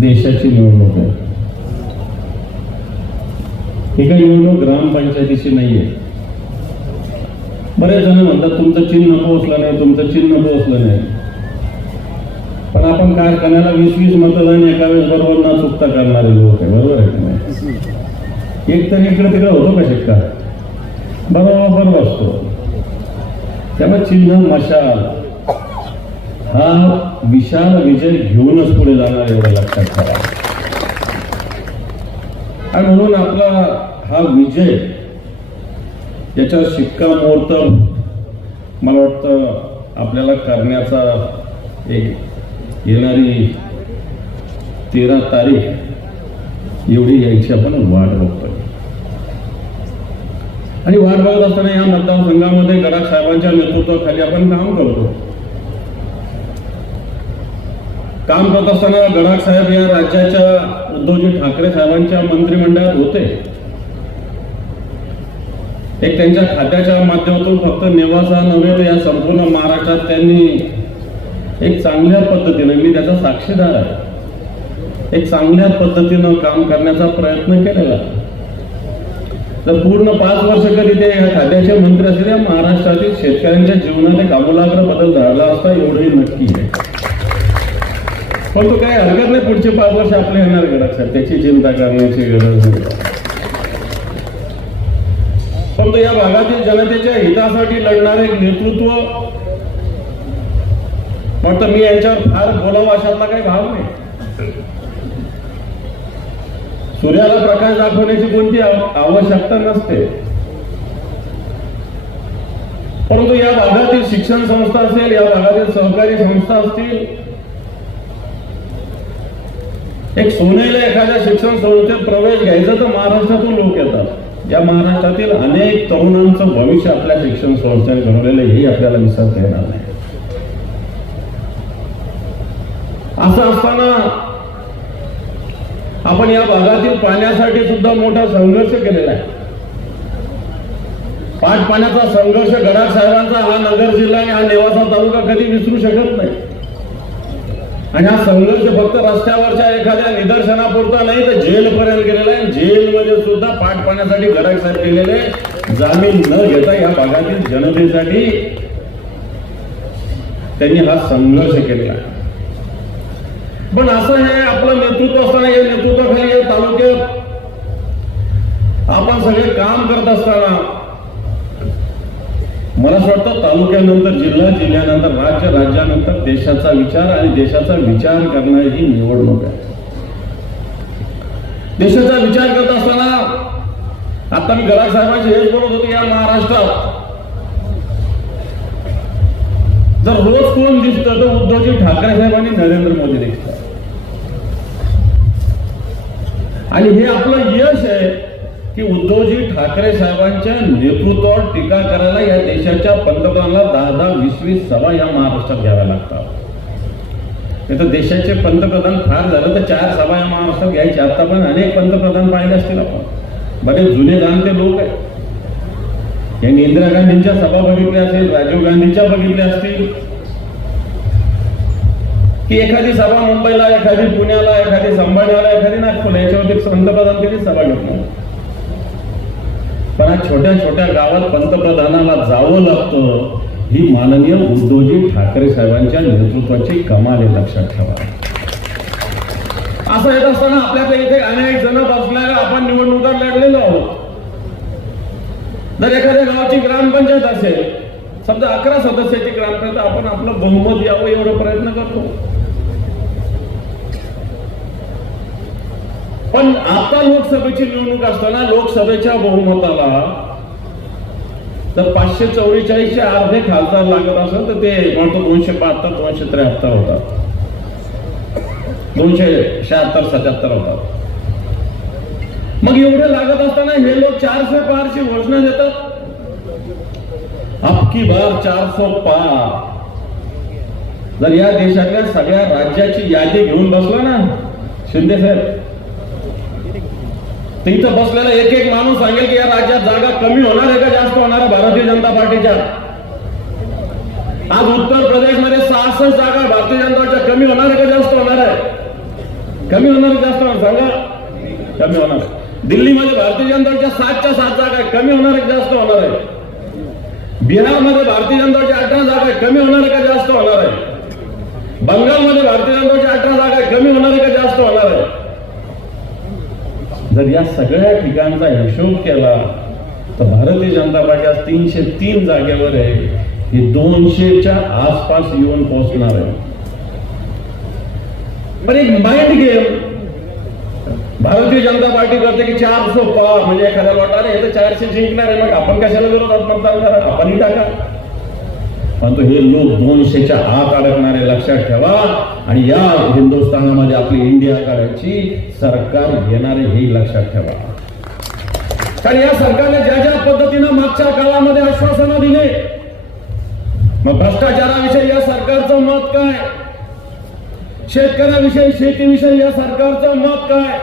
देशाची निवडणूक आहे. ही काही निवडणूक ग्रामपंचायतीची नाहीये. बरेच जण म्हणतात तुमचं चिन्ह पोहोचलं नाही तुमचं चिन्ह पोहोचलं नाही. पण आपण कारखान्याला वीस वीस मतदान एका वेळेस बरोबर न चुकता करणारे लोक आहे. बरोबर आहे की नाही? एक तर इकडे तिकडे होतो का शिक्का बरोबर बरोबर असतो. त्यामुळे चिन्ह मशाल. हा विशाल विजय घेऊनच पुढे जाणार एवढं लक्षात ठेवा. आणि म्हणून आपला हा विजय याच्या शिक्कामोर्तब मला वाटतं आपल्याला करण्याचा एक येणारी तेरा तारीख एवढी यायची आपण वाट बघतोय. आणि वाट बघत असताना या मतदारसंघामध्ये गडाख साहेबांच्या नेतृत्वाखाली आपण काम करतो. काम करत असताना गडाख साहेब या राज्याच्या उद्धवजी ठाकरे साहेबांच्या मंत्रिमंडळात होते. एक त्यांच्या खात्याच्या माध्यमातून फक्त नेवासा नव्हे तर या संपूर्ण महाराष्ट्रात त्यांनी एक चांगल्या पद्धतीनं मी त्याचा साक्षीदार आहे एक चांगल्या पद्धतीनं काम करण्याचा प्रयत्न केलेला तर पूर्ण पाच वर्ष कधी ते या खात्याचे मंत्री असलेल्या महाराष्ट्रातील शेतकऱ्यांच्या जीवनात एक आमूलाग्र बदल झाला असता एवढंही नक्की आहे. पण तो काही हरकत नाही पुढचे पाच वर्ष आपले येणार गडाक्षात त्याची चिंता करण्याची गरज नाही. परंतु या भागातील जनतेच्या हितासाठी लढणारे एक नेतृत्व फक्त मी यांच्यावर फार बोलावं अशातला काही भाव नाही. सूर्याला प्रकाश दाखवण्याची कोणती आवश्यकता नसते. परंतु या भागातील शिक्षण संस्था असेल या भागातील सहकारी संस्था असतील एक सोनेला एखाद्या शिक्षण संस्थेत प्रवेश घ्यायचा तर महाराष्ट्रातून लोक येतात. या महाराष्ट्रातील अनेक तरुणांचं भविष्य आपल्या शिक्षण संस्थेने घडवलेलं हे आपल्याला विसरता येणार नाही. असं असताना आपण या भागातील पाण्यासाठी सुद्धा मोठा संघर्ष केलेला आहे. पाठ पाण्याचा संघर्ष गडाख साहेबांचा हा नगर जिल्हा आणि हा नेवासा तालुका कधी विसरू शकत नाही. आणि हा संघर्ष फक्त रस्त्यावरच्या एखाद्या निदर्शनापुरता नाही तर जेलपर्यंत गेलेला आहे. जेलमध्ये सुद्धा पाठ पाण्यासाठी गडाख केलेले जामीन न घेता या भागातील जनतेसाठी त्यांनी हा संघर्ष केलेला आहे. पण असं हे आपलं नेतृत्व असताना या नेतृत्वाखाली या तालुक्यात आपण सगळे काम करत असताना मला असं वाटतं तालुक्यानंतर जिल्हा जिल्ह्यानंतर राज्य राज्यानंतर देशाचा विचार आणि देशाचा विचार करणारी ही निवडणूक आहे. देशाचा विचार करत असताना आता मी गलाग साहेबांशी हेच बोलत होतो या महाराष्ट्रात जर रोज कोण दिसत तर उद्धवजी ठाकरे साहेब आणि नरेंद्र मोदी दिसतात. आणि हे आपलं यश आहे की उद्धवजी ठाकरे साहेबांच्या नेतृत्वावर टीका करायला या देशाच्या पंतप्रधानाला दहा दहा वीस वीस सभा या महाराष्ट्रात घ्याव्या लागतात. नाही तर देशाचे पंतप्रधान फार झालं तर चार सभा या महाराष्ट्रात घ्यायचे. आता पण अनेक पंतप्रधान पाहिले असतील आपण. बरेच जुने जाणते लोक आहेत. यांनी इंदिरा गांधींच्या सभा बघितल्या असतील राजीव गांधीच्या बघितल्या असतील. की एखादी सभा मुंबईला एखादी पुण्याला एखादी संभाजीला एखादी नागपूरला याच्यावरती पंतप्रधान कधी सभा घेत नाही पण छोट्या छोट्या गावात पंतप्रधानाला जावं लागतं. ही माननीय उद्धवजी ठाकरे साहेबांच्या नेतृत्वाची कमाल आहे लक्षात ठेवा. असं येत असताना आपल्याकडे इथे अनेक जण बसल्यावर आपण निवडणुका लढलेलो आहोत. जर एखाद्या गावाची ग्रामपंचायत असेल समजा अकरा सदस्याची ग्रामपंचायत आपण आपलं बहुमत यावं एवढा प्रयत्न करतो. पण आता लोकसभेची निवडणूक असताना लोकसभेच्या बहुमताला जर पाचशे चौवेचाळीसचे अर्धे खासदार लागत असेल तर ते म्हणतो दोनशे बहात्तर दोनशे त्र्याहत्तर होतात. दोनशे शहात्तर सत्याहत्तर होतात. मग एवढे लागत असताना हे लोक चारशे पारची घोषणा देतात. अबकी बार चारशे पार. जर या देशातल्या सगळ्या राज्याची यादी घेऊन बसला ना शिंदे साहेब तर इथं बसलेला एक एक माणूस सांगेल की या राज्यात जागा कमी होणार आहे का जास्त होणार आहे भारतीय जनता पार्टीच्या? आज उत्तर प्रदेशमध्ये सहासष्ट जागा भारतीय जनता पार्टीच्या कमी होणार आहे का जास्त होणार आहे? कमी होणार जास्त होणार सांगा. कमी होणार दिल्लीमध्ये भारतीय जनताच्या सातच्या सात जागा आहे. कमी होणार आहे जास्त होणार आहे? बिहारमध्ये भारतीय जनताच्या अठरा जागा आहे. कमी होणार आहे का जास्त होणार आहे? बंगालमध्ये भारतीय जनताच्या अठरा जागा आहे. कमी होणार आहे का जास्त होणार आहे? जर या सगळ्या ठिकाणचा हिशोब केला तर भारतीय जनता पार्टी आज तीनशे तीन जागेवर आहे. ही दोनशेच्या आसपास येऊन पोहोचणार आहे. पण एक mind game Bharatiya Janata party करते की चारशे पार म्हणजे एखाद्या वाटाने हे तर चारशे जिंकणार आहे मग आपण कशाला विरोधात मतदान करा आपणही टाका. परंतु हे लोक दोनशेच्या आत अडकणारे लक्षात ठेवा. आणि या हिंदुस्थानामध्ये आपली इंडिया काढायची सरकार येणारे हे लक्षात ठेवा. कारण या सरकारने ज्या ज्या पद्धतीनं मागच्या काळामध्ये आश्वासनं दिले मग भ्रष्टाचाराविषयी या सरकारचं मत काय? शेतकऱ्याविषयी शेतीविषयी या सरकारचं मत काय?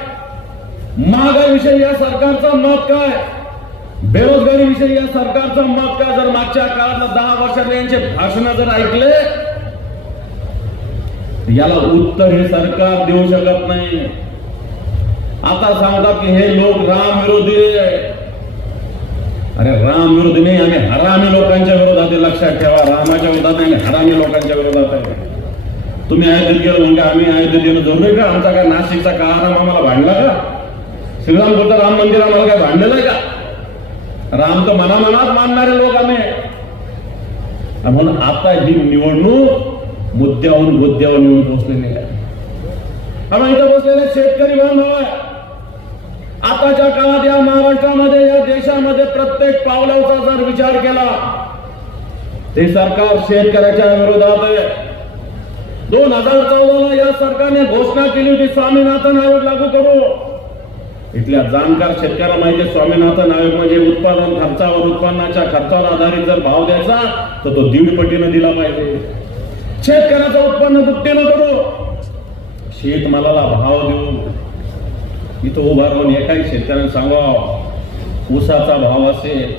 महागाईविषयी या सरकारचं मत काय? बेरोजगारीविषयी या सरकारचं मत काय जर मागच्या काळात दहा वर्षात यांचे भाषण जर ऐकले याला उत्तर हे सरकार देऊ शकत नाही. आता सांगतात की हे लोक राम विरोधी. अरे राम विरोधी नाही आम्ही हरामी लोकांच्या विरोधात आहे, लक्षात ठेवा रामाच्या विरोधात नाही हरामी लोकांच्या विरोधात आहे. तुम्ही अयोध्येत गेलो म्हणजे आम्ही अयोध्येत गेलो जरुरी का? आमचा काय नाशिकचा काळाराम आम्हाला भांडला का? श्रीरामपूरचं राम मंदिर आम्हाला काय भांडलेलं आहे का? राम तर मनामनात मानणारे लोक आम्ही म्हणून आता ही निवडणूक मुद्द्यावरून मुद्द्यावर येऊन पोहोचलेली आहे. आम्ही इथं बसलेले शेतकरी बांधव आहे. आताच्या काळात या महाराष्ट्रामध्ये या देशामध्ये प्रत्येक पावलाचा जर विचार केला ते सरकार शेतकऱ्याच्या विरोधात आहे. दोन हजार चौदाला या सरकारने घोषणा केली होती स्वामीनाथन आयोग लागू करू. इथल्या जाणकार शेतकऱ्याला माहिती स्वामीनाथन आयोग म्हणजे उत्पादन खर्चावर उत्पन्नाच्या खर्चावर आधारित जर भाव द्यायचा तर तो दीड पटीनं दिला पाहिजे. शेतकऱ्याचं उत्पन्न दुपटीनं करू. शेतमालाला भाव देऊ इथं उभा राहून एकाही शेतकऱ्याने सांगाव ऊसाचा भाव असेल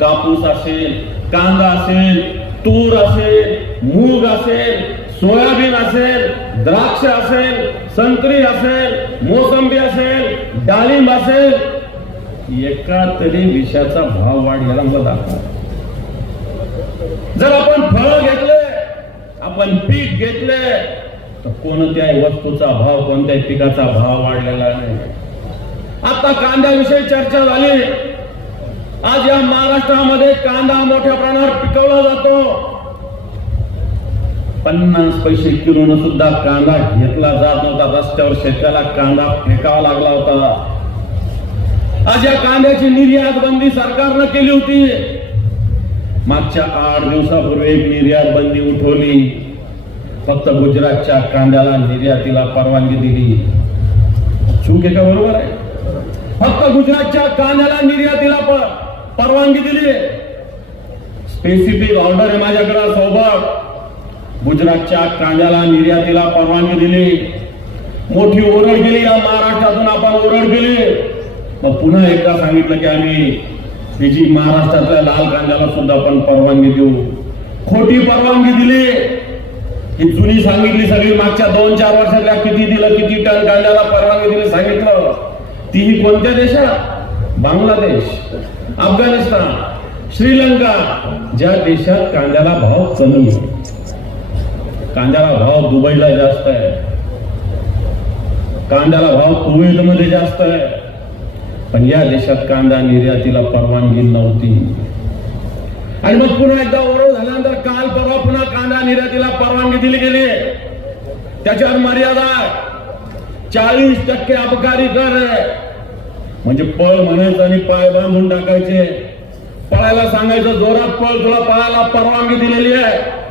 कापूस असेल कांदा असेल तूर असेल मूग असेल सोयाबीन असेल द्राक्ष असेल संत्री असेल मोसंबी असेल डाळिंब असेल एका तरी विषयाचा भाव वाढलेला मला दाखवा जर आपण फळ घेतले आपण पीक घेतले तर कोणत्याही वस्तूचा भाव कोणत्याही पिकाचा भाव वाढलेला नाही. आता कांद्याविषयी चर्चा झाली. आज या महाराष्ट्रामध्ये कांदा मोठ्या प्रमाणावर पिकवला जातो. पन्नास पैसे किलोनं सुद्धा कांदा घेतला जात नव्हता. रस्त्यावर शेतकऱ्याला कांदा फेकावा लागला होता. आज या कांद्याची निर्यात बंदी सरकारनं केली होती. मागच्या आठ दिवसापूर्वी एक निर्यात बंदी उठवली. फक्त गुजरातच्या कांद्याला निर्यातीला परवानगी दिली. चूक आहे का? बरोबर आहे. फक्त गुजरातच्या कांद्याला निर्यातीला परवानगी दिली. स्पेसिफिक ऑर्डर आहे माझ्याकडे सोबत. गुजरातच्या कांद्याला निर्यातीला परवानगी दिली. मोठी ओरड गेली या महाराष्ट्रातून आपण ओरड केली मग पुन्हा एकदा सांगितलं की आम्ही त्याची महाराष्ट्रातल्या लाल कांद्याला सुद्धा आपण परवानगी देऊ. खोटी परवानगी दिली. ही जुनी सांगितली सगळी मागच्या दोन चार वर्षातल्या किती दिलं किती टन कांद्याला परवानगी दिली सांगितलं. तीही कोणत्या देशात? बांगलादेश अफगाणिस्तान श्रीलंका. ज्या देशात कांद्याला भाव कमी आहे. कांद्याला भाव दुबईला जास्त आहे. कांद्याला भाव कुवेतमध्ये जास्त आहे. पण या देशात कांदा निर्यातीला परवानगी नव्हती. आणि मग पुन्हा एकदा ओरड झाल्यानंतर काल परवा पुन्हा कांदा निर्यातीला परवानगी दिली गेली. त्याच्यावर मर्यादा चाळीस टक्के अबकारी कर आहे. म्हणजे पळ म्हणायचं आणि पाय बांधून टाकायचे. पळायला सांगायचं जोरात पळ तुला पळायला परवानगी दिलेली आहे.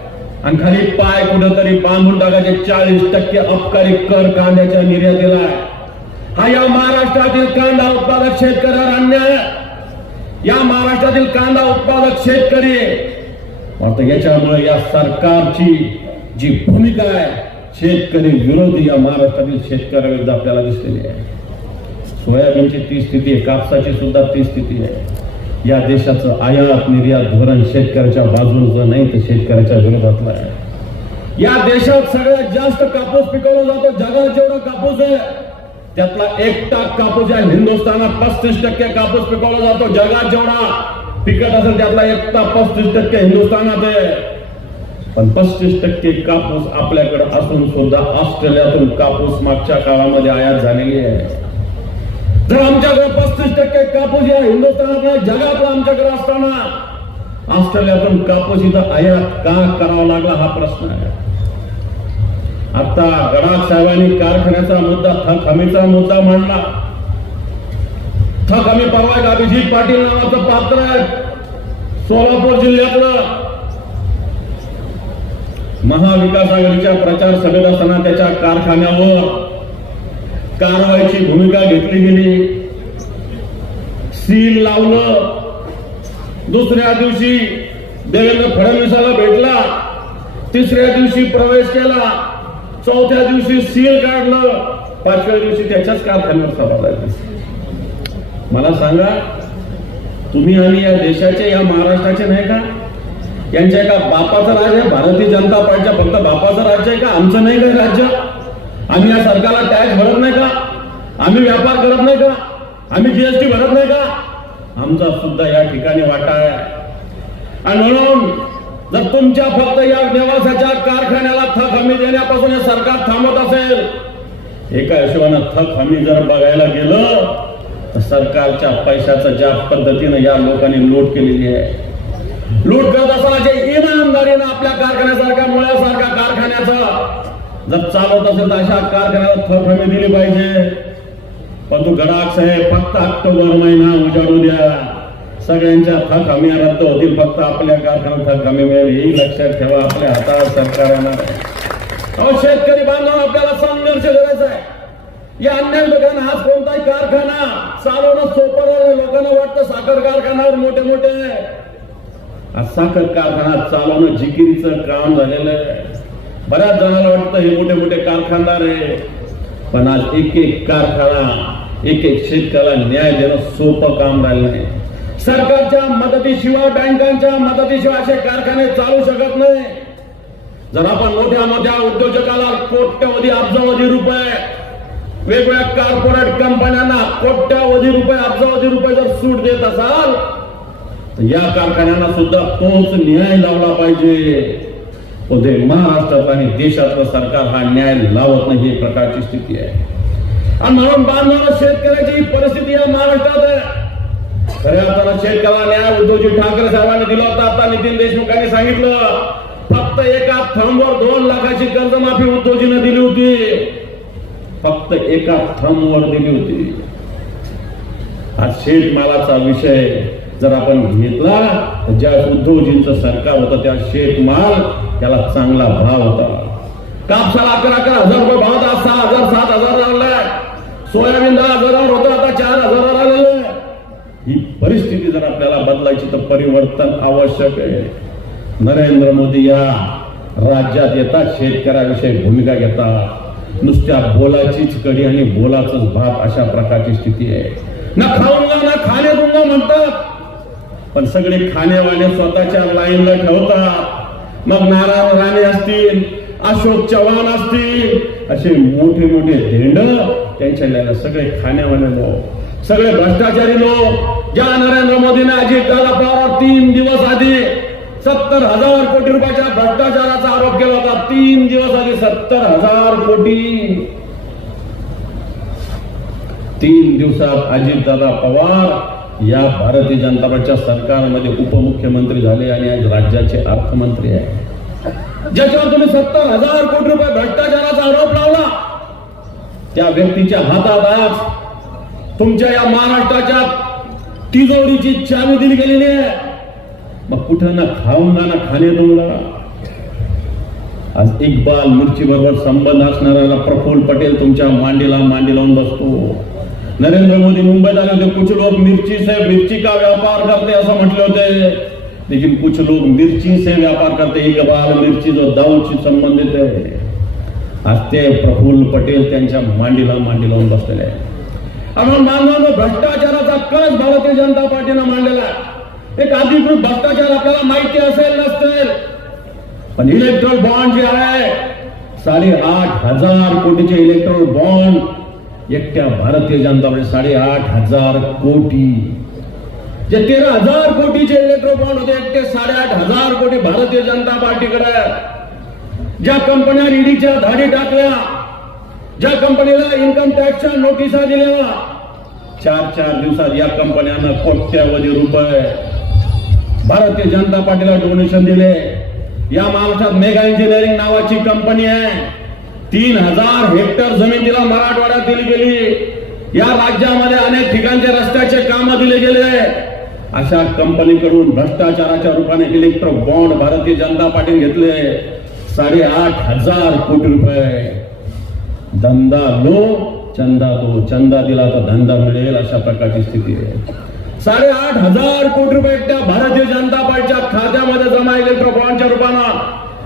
आणि खाली पाय कुठंतरी बांधून टाकायचे. चाळीस टक्के अबकारी कर कांद्याच्या निर्यातीला आहे. हा या महाराष्ट्रातील कांदा उत्पादक शेतकऱ्यावर अन्याय आहे. या महाराष्ट्रातील कांदा उत्पादक शेतकरी आता याच्यामुळे या सरकारची जी भूमिका आहे शेतकरी विरोधी या महाराष्ट्रातील शेतकऱ्याविरुद्ध आपल्याला दिसलेली आहे. सोयाबीनची ती स्थिती आहे कापसाची सुद्धा ती स्थिती आहे. या देशाचं आयात निर्यात धोरण शेतकऱ्याच्या बाजूचं नाही तर शेतकऱ्याच्या विरोधातलं आहे. या देशात सगळ्यात जास्त कापूस पिकवला जातो जगात जेवढा कापूस आहे त्यातला एकटा कापूस या हिंदुस्थानात पस्तीस टक्के कापूस पिकवला जातो जगात जेवढा पिकत असेल त्यातला एकटा पस्तीस टक्के हिंदुस्थानात आहे. पण पस्तीस टक्के कापूस आपल्याकडे असून सुद्धा ऑस्ट्रेलियातून कापूस मागच्या काळामध्ये आयात झालेली आहे. जर आमच्याकडे पस्तीस टक्के कापूस या हिंदुस्थानातल्या जगातला आमच्याकडे असताना ऑस्ट्रेलियातून कापूस इथं आयात का करावा लागला हा प्रश्न आहे. आता गडाख साहेबांनी कारखान्याचा मुद्दा थक हमीचा मुद्दा मांडला. थक हमी परवा एक अभिजित पाटील नावाचं पात्र आहे. सोलापूर जिल्ह्यातलं महाविकास आघाडीच्या प्रचार सभेत असताना त्याच्या कारखान्यावर कारवाईची भूमिका घेतली गेली. सील लावलं. दुसऱ्या दिवशी देवेंद्र फडणवीसाला भेटला. तिसऱ्या दिवशी प्रवेश केला. चौथ्या दिवशी सील काढलं. पाचव्या दिवशी त्याच्याच कारखान्यावर सभा झाली. मला सांगा तुम्ही आणि या देशाचे या महाराष्ट्राचे नाही का? यांच्या एका बापाचं राज्य आहे भारतीय जनता पार्टीच्या फक्त बापाचं राज्य आहे का? आमचं नाही का राज्य? आम्ही या सरकारला टॅक्स भरत नाही का? आम्ही व्यापार करत नाही का? आम्ही जीएसटी भरत नाही का? आमचा सुद्धा या ठिकाणी वाटा आहे. आणि म्हणून जर तुमच्या फक्त या व्यवसायाच्या कारखान्याला थक हमी देण्यापासून हे सरकार थांबत असेल एका हिशोबानं थक हमी जर बघायला गेलं तर सरकारच्या पैशाचं ज्या पद्धतीनं या लोकांनी लूट केलेली आहे. लूट करत असताना जे इमानदारीनं आपल्या कारखान्यासारख्या मुळ्यासारख्या कारखान्याचं जर चालवत असेल तर अशा कारखान्याला थक हमी दिली पाहिजे. पण तू गडाक साहेब फक्त ऑक्टोबर महिना उजाडू द्या. सगळ्यांच्या थक हमी रद्द होतील. फक्त आपल्या कारखान्यात थक हमी मिळेल. हे लक्षात ठेवा. आपल्या हातात सरकार अहो शेतकरी बांधव आपल्याला संघर्ष करायचा आहे. या अन्य लोकांना आज कोणताही कारखाना चालवणं सोपं लोकांना वाटतं साखर कारखान्यावर मोठे मोठे साखर कारखाना चालवणं जिकिरीचं काम झालेलं आहे. बऱ्याच जणांना वाटतं हे मोठे मोठे कारखानदार आहे. पण आज एक एक कारखाना एक एक शेतकऱ्याला न्याय देणं सोपं काम राहिलं नाही. सरकारच्या मदतीशिवाय बँकांच्या मदतीशिवाय असे कारखाने चालू शकत नाही. जर आपण मोठ्या मोठ्या उद्योजकाला कोट्यवधी अब्जावधी रुपये वेगवेगळ्या कॉर्पोरेट कंपन्यांना कोट्यावधी रुपये अब्जावधी रुपये जर सूट देत असाल तर या कारखान्यांना सुद्धा तोच न्याय लावला पाहिजे. उद्या महाराष्ट्रात आणि देशातलं सरकार हा न्याय लावत नाही ही प्रकारची स्थिती आहे. आणि म्हणून बांधणारा शेतकऱ्याची ही परिस्थिती या महाराष्ट्रात आहे. खऱ्या अर्थानं शेतकऱ्याला न्याय उद्धवजी ठाकरे साहेबांनी दिला होता आता नितीन देशमुखांनी सांगितलं फक्त एका थंबवर दोन लाखाची कर्जमाफी उद्धवजीने दिली होती. फक्त एका थंबवर दिली होती. हा शेतमालाचा विषय जर आपण घेतला तर ज्या उद्धवजींचं सरकार होतं त्या शेतमाल त्याला चांगला भाव होता. कापसाला अकरा अकरा हजार रुपये भाव होता. सहा हजार सात हजार लावलाय सोयाबीन दहा हजारावर होतं. आता चार हजारावर आलेलं आहे. ही परिस्थिती जर आपल्याला बदलायची तर परिवर्तन आवश्यक आहे. नरेंद्र मोदी या राज्यात येतात. शेतकऱ्याविषयी भूमिका घेतात. नुसत्या बोलाचीच कडी आणि बोलाचंच भाप अशा प्रकारची स्थिती आहे. ना खाऊन ना खाणे तुम्हाला म्हणतात. पण सगळे खाण्यावाले स्वतःच्या लाईनला ठेवतात. मग नारायण राणे असतील अशोक चव्हाण असतील असे मोठे मोठे धेंड त्यांच्या सगळे खाण्यावाले लोक सगळे भ्रष्टाचारी लोक ज्या नरेंद्र मोदीने अजित दादा पवार तीन दिवस आधी सत्तर हजार कोटी रुपयाच्या भ्रष्टाचाराचा आरोप केला होता तीन दिवस आधी सत्तर हजार कोटी. तीन दिवसात अजितदादा पवार या भारतीय जनता पक्षाच्या सरकारमध्ये उपमुख्यमंत्री झाले आणि आज राज्याचे अर्थमंत्री आहे ज्याच्यावर तुम्ही सत्तर हजार कोटी रुपये भ्रष्टाचाराचा आरोप लावला त्या व्यक्तीच्या हातात आज तुमच्या या महाराष्ट्राच्या तिजोरीची चावी दिली गेलेली आहे. मग कुठं ना खाऊन ना खाणे दूंगा आज इक्बाल मिरची बरोबर संबंध असणाऱ्याला प्रफुल्ल पटेल तुमच्या मांडीला मांडी लावून बसतो. नरेंद्र मोदी मुंबईत आले होते. कुछ लोग मिरची से मिरची का व्यापार करते असं म्हटले होते. लेकिन कुछ लोग मिर्ची से व्यापार करते. इकबाल मिरची जो दाऊची संबंधित आहे. आज ते प्रफुल्ल पटेल त्यांच्या मांडीला मांडी लावून बसलेले आहे आपण बांधवांनो भ्रष्टाचाराचा कळस भारतीय जनता पार्टीनं मांडलेला आहे. एक अधिकृत भ्रष्टाचार आपल्याला माहिती असेल नसेल पण इलेक्ट्रॉल बॉन्ड जे आहे साडेआठ हजार कोटीचे इलेक्ट्रॉल बॉन्ड एकट्या भारतीय जनता म्हणजे साडेआठ हजार कोटी. जे तेरा हजार कोटीचे इलेक्ट्रोबॉन्ड होते एकटे साडेआठ हजार कोटी भारतीय जनता पार्टीकडे ज्या कंपन्या ईडीच्या धाडी टाकल्या ज्या कंपनीला इन्कम टॅक्सच्या नोटिसा दिल्या चार चार दिवसात या कंपन्यांना कोट्यावधी रुपये. भारतीय जनता पार्टीला डोनेशन दिले. या महाराष्ट्रात मेगा इंजिनिअरिंग नावाची कंपनी आहे. तीन हजार हेक्टर जमीन तिला मराठवाड्यात दिली गेली. या राज्यामध्ये अनेक ठिकाणचे रस्त्याचे काम दिले गेले. अशा कंपनीकडून भ्रष्टाचाराच्या रूपाने electro bond Bharatiya Janata party घेतले. साडेआठ हजार कोटी रुपये. धंदा लो चंदा दो. चंदा दिला तर धंदा मिळेल अशा प्रकारची स्थिती आहे. साडेआठ हजार कोटी रुपये त्या भारतीय जनता पार्टीच्या खात्यामध्ये जमा इलेक्ट्रो बॉन्डच्या रूपाने.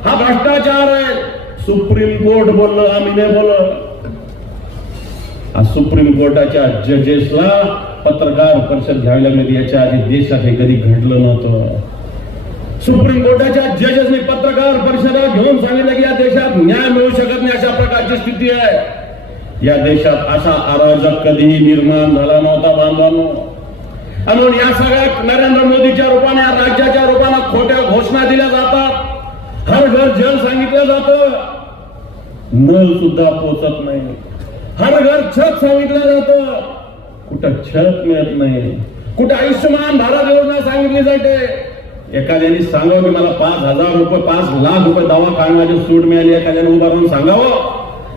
हा भ्रष्टाचार आहे. सुप्रीम कोर्ट बोललं आम्ही नाही बोललं आज सुप्रीम कोर्टाच्या जजेसला पत्रकार परिषद घ्यावी लागली याच्या आधी देशात हे कधी घडलं नव्हतं. सुप्रीम कोर्टाच्या जजेसने पत्रकार परिषदा घेऊन सांगितलं की या देशात न्याय मिळू शकत नाही अशा प्रकारची स्थिती आहे. या देशात असा अराजक कधीही निर्माण झाला नव्हता बांधवांनो. म्हणून या सगळ्या नरेंद्र मोदीच्या रूपाने या राज्याच्या रूपाने खोट्या घोषणा दिल्या जातात. हर घर जल सांगितलं जातं. नळ सुद्धा पोचत नाही. हर घर छत सांगितलं जातं. कुठं छत मिळत नाही. कुठं आयुष्यमान भारत योजना सांगितली जाते. एखाद्याने सांगावं की मला पाच हजार रुपये पाच लाख रुपये दवाखान्याची सूट मिळाली. एखाद्याने उभारून सांगावं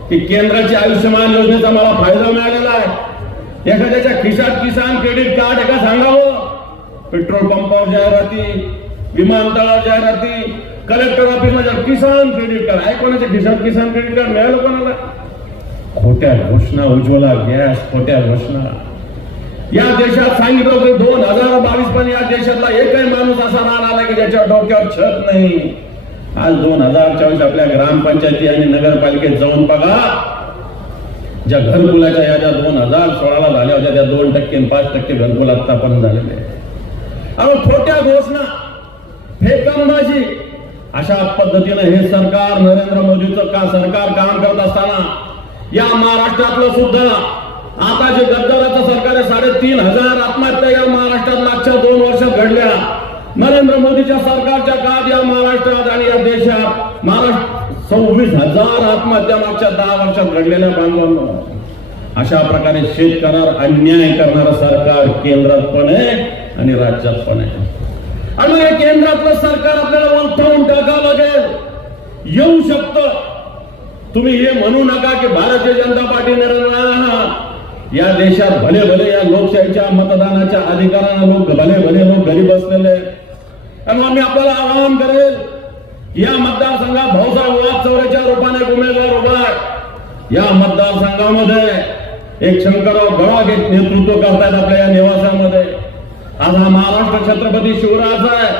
की केंद्राची आयुष्यमान योजनेचा मला फायदा मिळालेला आहे. एखाद्याच्या खिशात किसान क्रेडिट कार्ड एका सांगावं? पेट्रोल पंपावर जाहिराती विमानतळावर जाहिराती कलेक्टर ऑफिस माझ्या किसान क्रेडिट कार्ड आहे कोणाच्या खिशात किसान क्रेडिट कार्ड मिळालं कोणाला? खोट्या घोषणा उज्ज्वला गॅस खोट्या घोषणा. या देशात सांगितलं होतं दोन हजार बावीस पण या देशातला एकही माणूस असा राहणार आला की ज्याच्या डोक्यावर छत नाही. आज दोन हजार चोवीस आपल्या ग्रामपंचायती आणि नगरपालिकेत जाऊन बघा. ज्या घरकुलाच्या याद्या दोन हजार सोळाला झाल्या होत्या त्या दोन टक्के पाच टक्के घरकुल आतापर्यंत झालेले अहो खोट्या घोषणा. फेकंदाजी अशा पद्धतीने हे सरकार नरेंद्र मोदीचं का सरकार काम करत असताना या महाराष्ट्रातलं सुद्धा आता जे गद्दाराचं सरकार आहे साडेतीन हजार आत्महत्या या महाराष्ट्रात मागच्या दोन वर्षात घडल्या. नरेंद्र मोदीच्या सरकारच्या काळात या महाराष्ट्रात आणि या देशात महाराष्ट्र सव्वीस हजार आत्महत्या मागच्या दहा वर्षात घडलेल्या बांधवांना अशा प्रकारे शेतकऱ्यावर अन्याय करणारं सरकार केंद्रात पण आहे आणि राज्यात पण आहे. आणि मग हे केंद्रातलं सरकार आपल्याला उलथवून टाकावं लागेल. येऊ शकतं. तुम्ही हे म्हणू नका की भारतीय जनता पार्टी नरेंद्र या देशात भले भले या लोकशाहीच्या मतदानाच्या अधिकारांना लोक भले भले लोक घरी बसलेले आहेत. आणि मग मी आपल्याला आवाहन करेल या मतदारसंघात भाऊसाहेब वाद चौऱ्याच्या रूपाने एक उमेदवार उभा आहे. या मतदारसंघामध्ये एक शंकरराव गडाख एक नेतृत्व करतायत आपल्या या निवासामध्ये. आज हा महाराष्ट्र छत्रपती शिवराज आहे.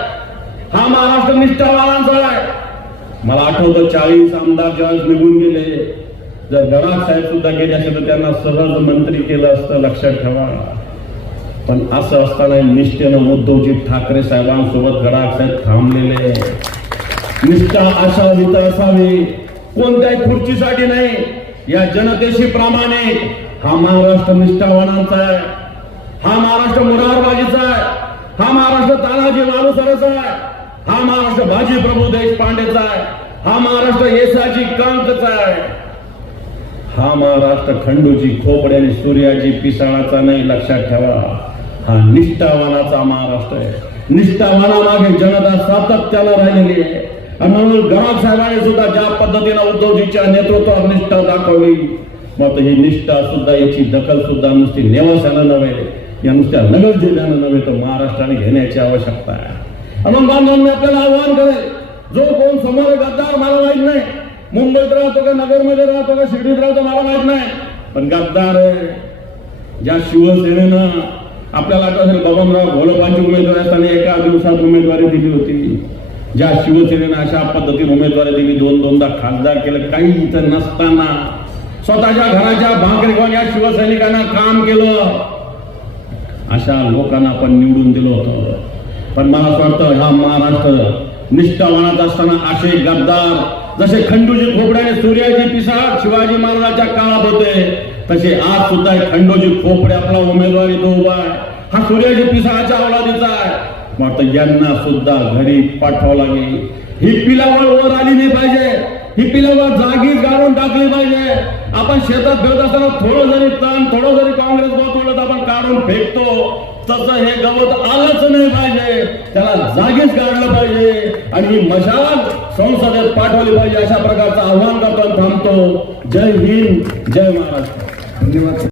हा महाराष्ट्र निष्ठावानांचा आहे. मला आठवतं चाळीस आमदार ज्यावेळेस निघून गेले जर गडाख साहेब सुद्धा गेले असेल तर त्यांना सहज मंत्री केलं असतं लक्षात ठेवा. पण असं असताना निष्ठेनं उद्धवजी ठाकरे साहेबांसोबत गडाख साहेब थांबलेले निष्ठा असावी तर असावी. कोणत्याही खुर्चीसाठी नाही. या जनतेशी प्रामाणिक हा महाराष्ट्र निष्ठावानांचा आहे. हा महाराष्ट्र मुरारबाजीचा आहे. हा महाराष्ट्र तानाजी मालुसराचा आहे. हा महाराष्ट्र भाजी प्रभू देशपांडेचा आहे. हा महाराष्ट्र येसाजी कांकचा आहे. हा महाराष्ट्र खंडूजी खोपडे आणि सूर्याजी पिसाळाचा नाही लक्षात ठेवा. हा निष्ठावानाचा महाराष्ट्र आहे. निष्ठावानामागे जनता सातत्याला राहिलेली आहे. आणि म्हणून गराग साहेबांनी सुद्धा ज्या पद्धतीनं उद्धवजीच्या नेतृत्वावर निष्ठा दाखवली मग ही निष्ठा सुद्धा याची दखल सुद्धा नुसती नेवाशानं नव्हे. या नुसत्या नगर जिल्ह्यानं नव्हे तर महाराष्ट्राने घेण्याची आवश्यकता आहे. आणि बांधवांनी आपल्याला आव्हान करेल जो कोण समोर गद्दार मला माहीत नाही. मुंबईत राहतो का नगरमध्ये राहतो का शिर्डीत राहतो मला माहीत नाही. पण गद्दार आहे. ज्या शिवसेनेनं आपल्याला आठवत असेल बबनराव घोलपांची उमेदवारी असताना एका दिवसात उमेदवारी दिली होती ज्या शिवसेनेनं अशा पद्धतीने उमेदवारी दिली दोन दोनदा खासदार केलं काही इथं नसताना स्वतःच्या घराच्या भाकरी या शिवसैनिकांना काम केलं? अशा लोकांना आपण निवडून दिलं होतं. पण मला असं वाटतं हा महाराष्ट्र निष्ठावानात असताना असे गद्दार जसे खंडूजी खोपड्याने सूर्याजी पिसाळ शिवाजी महाराजांच्या काळात होते तसे आज सुद्धा खंडूजी खोपडे आपला उमेदवार इथं उभा आहे. हा सूर्याजी पिसाळाच्या अवलादीचा आहे. मग यांना सुद्धा घरी पाठवावं लागेल. ही पिलावळ वर आली नाही पाहिजे. ही पिलावळ जागीच गाडून टाकली पाहिजे. आपण शेतात फिरत असताना थोडं जरी तण थोडं जरी काँग्रेस गोत तर आपण काढून फेकतो. तसं हे गवत आलंच नाही पाहिजे. त्याला जागीच काढलं पाहिजे. आणि ही मशाल संसदेत पाठवली पाहिजे अशा प्रकारचं आव्हान करतो थांबतो. जय हिंद जय महाराष्ट्र. धन्यवाद.